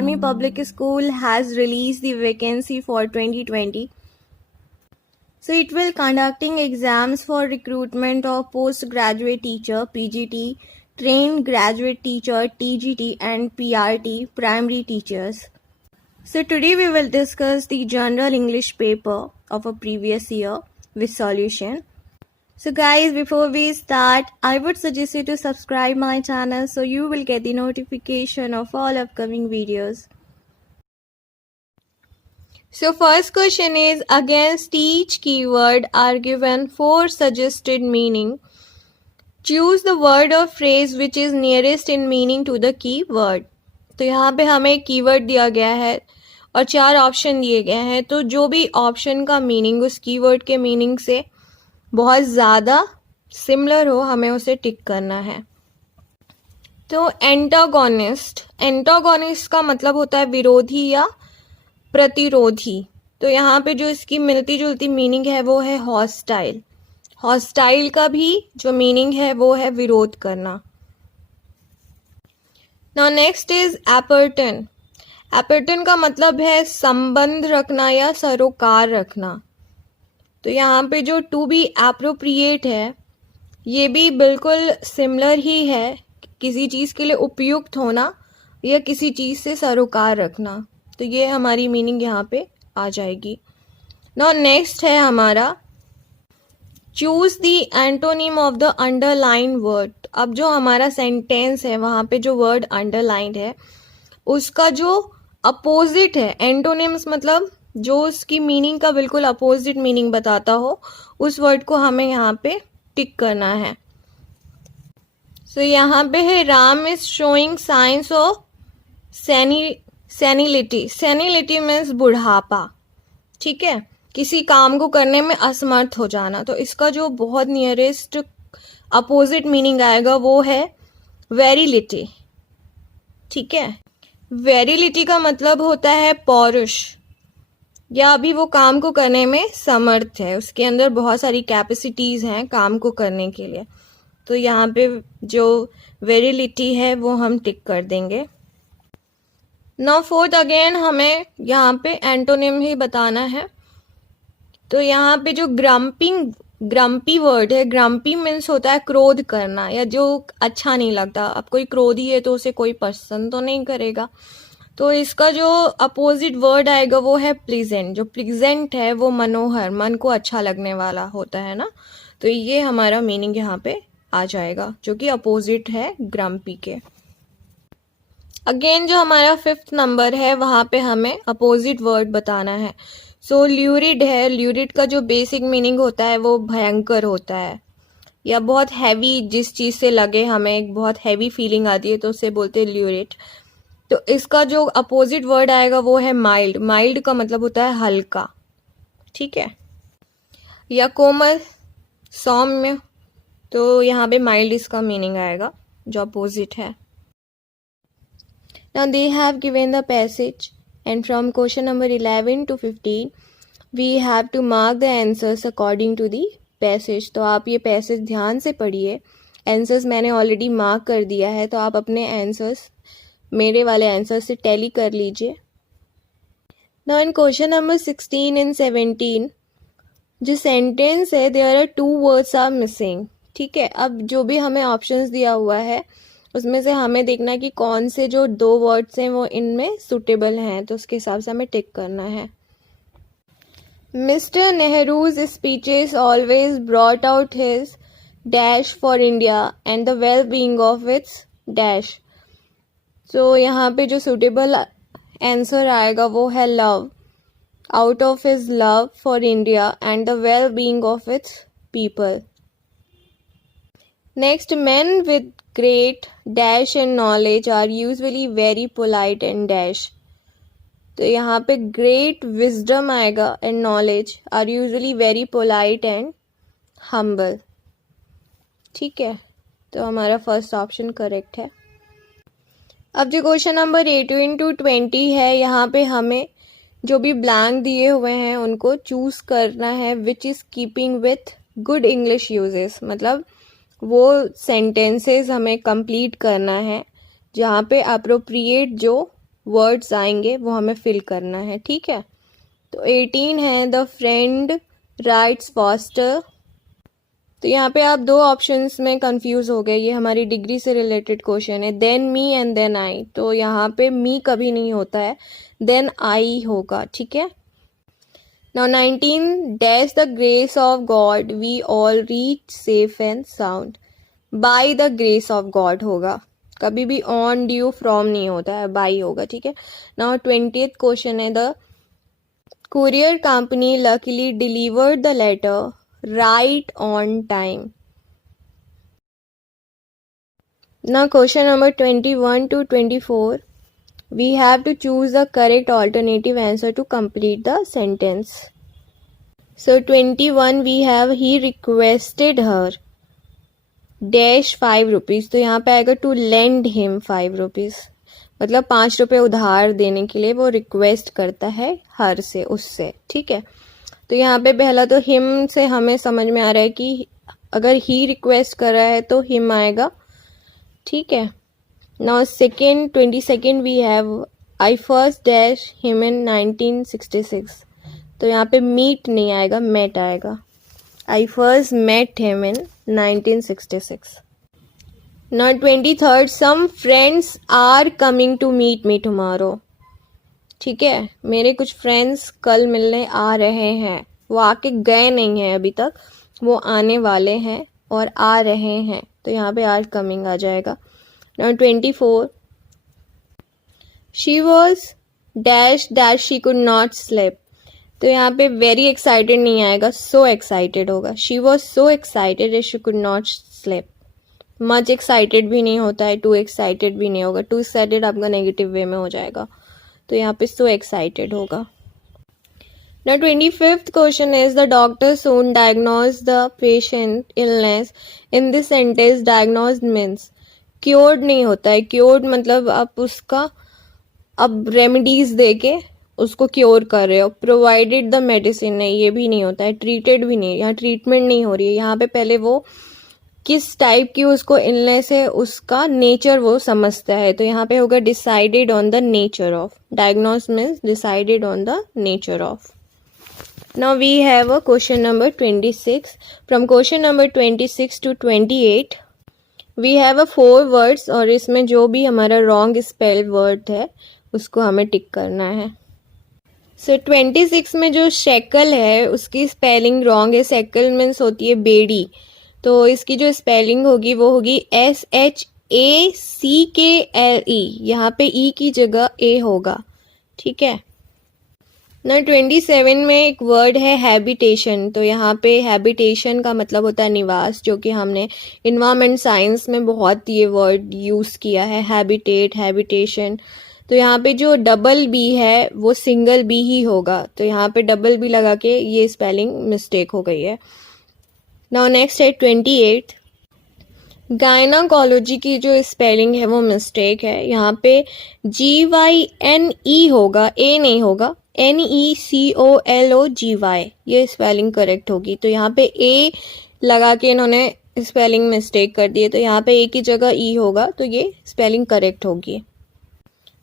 Army Public School has released the vacancy for 2020. So it will conducting exams for recruitment of postgraduate teacher (PGT), trained graduate teacher (TGT), and PRT primary teachers. So today we will discuss the general English paper of a previous year with solution. So guys, before we start, I would suggest you to subscribe my channel so you will get the notification of all upcoming videos. So first question is, against each keyword are given 4 suggested meaning. Choose the word or phrase which is nearest in meaning to the keyword. तो यहाँ पे हमें एक keyword दिया गया है और 4 option दिए गए हैं, तो जो भी ऑप्शन का मीनिंग उस कीवर्ड के मीनिंग से बहुत ज़्यादा सिमिलर हो, हमें उसे टिक करना है। तो एंटागोनिस्ट का मतलब होता है विरोधी या प्रतिरोधी। तो यहाँ पे जो इसकी मिलती जुलती मीनिंग है वो है हॉस्टाइल। हॉस्टाइल का भी जो मीनिंग है वो है विरोध करना। Now next is appertain. Appertain का मतलब है संबंध रखना या सरोकार रखना। तो यहाँ पे जो टू बी एप्रोप्रिएट है ये भी बिल्कुल सिमिलर ही है, किसी चीज़ के लिए उपयुक्त होना या किसी चीज़ से सरोकार रखना। तो ये हमारी मीनिंग यहाँ पे आ जाएगी। नाउ नेक्स्ट है हमारा choose the antonym of the underline word. अब जो हमारा सेंटेंस है वहाँ पे जो वर्ड अंडरलाइंड है उसका जो अपोजिट है, एंटोनिम्स मतलब जो उसकी मीनिंग का बिल्कुल अपोजिट मीनिंग बताता हो, उस वर्ड को हमें यहाँ पे टिक करना है। सो यहाँ पे है Ram is showing signs of senility. Senility means बुढ़ापा, ठीक है, किसी काम को करने में असमर्थ हो जाना। तो इसका जो बहुत नियरेस्ट अपोजिट मीनिंग आएगा वो है वेरिलिटी, ठीक है। वेरिलिटी का मतलब होता है पौरुष, या अभी वो काम को करने में समर्थ है, उसके अंदर बहुत सारी कैपेसिटीज़ हैं काम को करने के लिए। तो यहाँ पे जो वेरिलिटी है वो हम टिक कर देंगे। नाउ फोर्थ अगेन हमें यहाँ पे एंटोनिम ही बताना है। तो यहाँ पे जो ग्रम्पी वर्ड है, ग्रम्पी मीन्स होता है क्रोध करना या जो अच्छा नहीं लगता। अब कोई क्रोधी है तो उसे कोई पसंद तो नहीं करेगा। तो इसका जो अपोजिट वर्ड आएगा वो है प्लीजेंट। जो प्लीजेंट है वो मनोहर, मन को अच्छा लगने वाला होता है ना। तो ये हमारा मीनिंग यहाँ पे आ जाएगा जो कि अपोजिट है ग्रम्पी के। अगेन जो हमारा 5th नंबर है वहाँ पे हमें अपोजिट वर्ड बताना है। सो ल्यूरिड है। ल्यूरिड का जो बेसिक मीनिंग होता है वो भयंकर होता है या बहुत हैवी, जिस चीज़ से लगे हमें एक बहुत हैवी फीलिंग आती है तो उसे बोलते हैं ल्यूरिड। तो इसका जो अपोजिट वर्ड आएगा वो है माइल्ड। माइल्ड का मतलब होता है हल्का, ठीक है, या कोमल, सौम्य। तो यहाँ पे माइल्ड इसका मीनिंग आएगा जो अपोजिट है। Now they have given the passage and from question number 11 to 15 we have to mark the answers according to the passage। तो आप ये पैसेज ध्यान से पढ़िए। आंसर्स मैंने ऑलरेडी मार्क कर दिया है, तो आप अपने आंसर्स मेरे वाले आंसर से टैली कर लीजिए। Now in question number 16 and 17 जो सेंटेंस है there are 2 words are missing, ठीक है। अब जो भी हमें ऑप्शंस दिया हुआ है उसमें से हमें देखना है कि कौन से जो 2 वर्ड्स हैं वो इनमें सुटेबल हैं, तो उसके हिसाब से हमें टिक करना है। Mister Nehru's speeches always brought out his dash for India and the well being of its dash. तो यहाँ पे जो सुटेबल आंसर आएगा वो है love, out of his love for India and the well being of its people. Next, men with great dash and knowledge are usually very polite and dash। तो यहाँ पे great wisdom आएगा and knowledge are usually very polite and humble, ठीक है। तो हमारा first option correct है। अब जो क्वेश्चन नंबर 18 to 20 है, यहाँ पे हमें जो भी ब्लैंक दिए हुए हैं उनको चूज करना है which is keeping with good English uses. मतलब वो सेंटेंसेस हमें कंप्लीट करना है जहाँ पे अप्रोप्रिएट जो वर्ड्स आएंगे वो हमें फिल करना है, ठीक है। तो 18 है द फ्रेंड राइट्स फास्टर। तो यहाँ पे आप दो ऑप्शंस में कंफ्यूज हो गए, ये हमारी डिग्री से रिलेटेड क्वेश्चन है। Then me and then I, तो यहाँ पे मी कभी नहीं होता है, देन आई होगा, ठीक है। Now 19 dash the grace of God we all reach safe and sound. By the grace of God होगा, कभी भी ऑन ड्यू फ्रॉम नहीं होता है, बाय होगा, ठीक है। नाउ 20th क्वेश्चन है the courier company luckily delivered the letter right on time. Now question number 21 to 24, we have to choose the correct alternative answer to complete the sentence. So 21 we have he requested her dash 5 rupees, तो यहाँ पे आएगा to lend him 5 rupees, मतलब 5 रुपए उधार देने के लिए वो रिक्वेस्ट करता है हर से, उससे, ठीक है। तो यहाँ पे पहला तो हिम से हमें समझ में आ रहा है कि अगर ही रिक्वेस्ट कर रहा है तो हिम आएगा, ठीक है। Now second 22 we have I first dash him in 1966, तो यहाँ पे मीट नहीं आएगा, मेट आएगा। I first met him in 1966। Now 23rd some friends are coming to meet me tomorrow, ठीक है। मेरे कुछ फ्रेंड्स कल मिलने आ रहे हैं, वो आके गए नहीं हैं अभी तक, वो आने वाले हैं और आ रहे हैं, तो यहाँ पे आर कमिंग आ जाएगा। Now 24 she was dash dash she could not sleep, तो यहाँ पे वेरी एक्साइटेड नहीं आएगा, सो एक्साइटेड होगा। She was so excited she could not sleep, much excited भी नहीं होता है, टू एक्साइटेड भी नहीं होगा, टू एक्साइटेड आपका नेगेटिव वे में हो जाएगा, तो यहाँ पे सो एक्साइटेड होगा। Now 25th question is the doctor soon diagnosed the patient illness in this sentence. Diagnosed means cured नहीं होता है, cured मतलब आप उसका अब रेमेडीज दे के उसको क्योर कर रहे हो। प्रोवाइडेड द मेडिसिन नहीं, ये भी नहीं होता है। ट्रीटेड भी नहीं, यहाँ ट्रीटमेंट नहीं हो रही है, यहाँ पे पहले वो किस टाइप की उसको इलनेस है उसका नेचर वो समझता है, तो यहाँ पे होगा decided on the nature of. Diagnose means decided on the nature of. Now we have a question number 26। From question number 26 to 28 we have a 4 words, और इसमें जो भी हमारा रॉन्ग स्पेल वर्ड है उसको हमें टिक करना है। सो 26 में जो शेकल है उसकी स्पेलिंग रॉन्ग है। शेकल मीन्स होती है बेड़ी, तो इसकी जो स्पेलिंग होगी वो होगी SHACKLE, यहाँ पे ई की जगह ए होगा, ठीक है ना। 27 में एक वर्ड है हैबिटेशन, तो यहाँ पे हैबिटेशन का मतलब होता है निवास, जो कि हमने इन्वायरमेंट साइंस में बहुत ये वर्ड यूज़ किया है, हैबिटेट, हैबिटेशन। तो यहाँ पे जो डबल बी है वो सिंगल बी ही होगा, तो यहाँ पे डबल बी लगा के ये स्पेलिंग मिस्टेक हो गई है। नाउ नेक्स्ट है 28। गायनाकोलॉजी की जो स्पेलिंग है वो मिस्टेक है, यहाँ पे GYNE होगा, ए नहीं होगा, NECOLOGY, ये स्पेलिंग करेक्ट होगी। तो यहाँ पे ए लगा के इन्होंने स्पेलिंग मिस्टेक कर दी है, तो यहाँ पे ए की जगह ई होगा, तो ये स्पेलिंग करेक्ट होगी।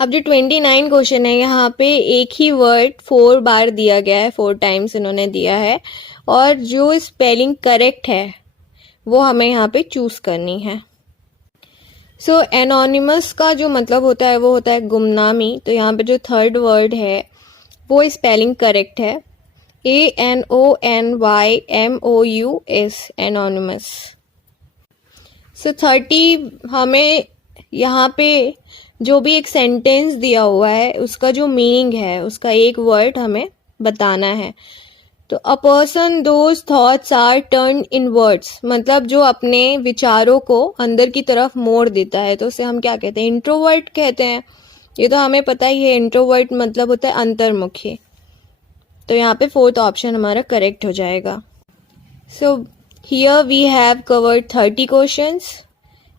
अब जो 29 क्वेश्चन है, यहाँ पे एक ही वर्ड 4 बार दिया गया है, 4 टाइम्स इन्होंने दिया है, और जो स्पेलिंग करेक्ट है वो हमें यहाँ पे चूज करनी है। सो एनोनिमस का जो मतलब होता है वो होता है गुमनामी, तो यहाँ पे जो थर्ड वर्ड है वो स्पेलिंग करेक्ट है, ANONYMOUS, एनोनिमस। सो 30 हमें यहाँ पे जो भी एक सेंटेंस दिया हुआ है उसका जो मीनिंग है उसका एक वर्ड हमें बताना है। तो a person those thoughts are turn in words, मतलब जो अपने विचारों को अंदर की तरफ मोड़ देता है, तो उसे हम क्या कहते हैं? इंट्रोवर्ट कहते हैं। ये तो हमें पता ही है, इंट्रोवर्ट मतलब होता है अंतर्मुखी। तो यहाँ पे 4th ऑप्शन हमारा करेक्ट हो जाएगा। So here we have covered 30 questions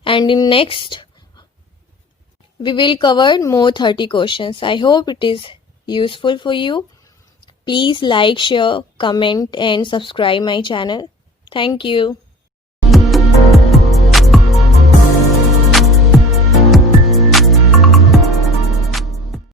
and in next we will cover more 30 questions. I hope it is useful for you. Please like, share, comment and subscribe my channel. Thank you.